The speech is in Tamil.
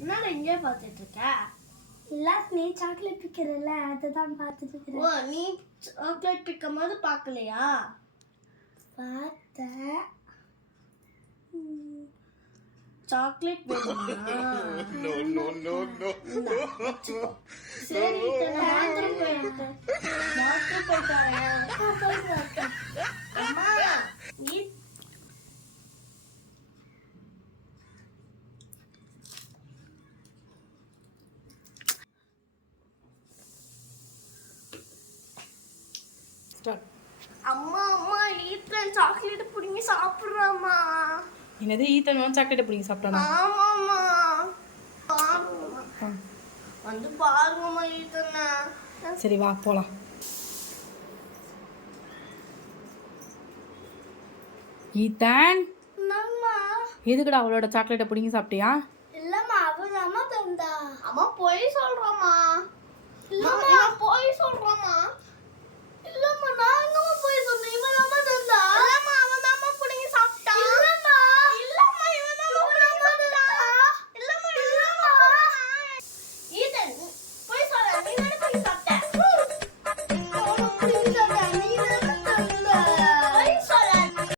என்ன இங்கே பார்த்துட்டு இருக்க? இல்ல நீ சாக்லேட் பிக்கிறல்ல அதுதான் பார்த்துட்டு இருக்கேன். ஓ நீ சாக்லேட் பிக்கும் போது பார்க்கலையா? பார்த்தேன். சாக்லேட் வேணுமா? சரி பாத்ரூம் போய் தரேன். அம்மா நீ அம்மா அம்மா ஈத்தன் சாக்லேட் புடிங்கி சாப்பிடுறாமா. என்னது ஈத்தன் சாக்லேட் பிடிங்கி சாப்பிட்டானா? ஆமாம்மா வந்து பாருங்கம்மா ஈத்தனை. சரி வா போலாம். ஈத்தன் அம்மா எதுக்குடா அவளோட சாக்லேட்டை பிடிங்கி சாப்பிட்டியா? இல்லம்மா அவ அம்மா தந்தா. அம்மா போய் சொல்றோமா. இல்லம்மா போய் சொல்றோம்.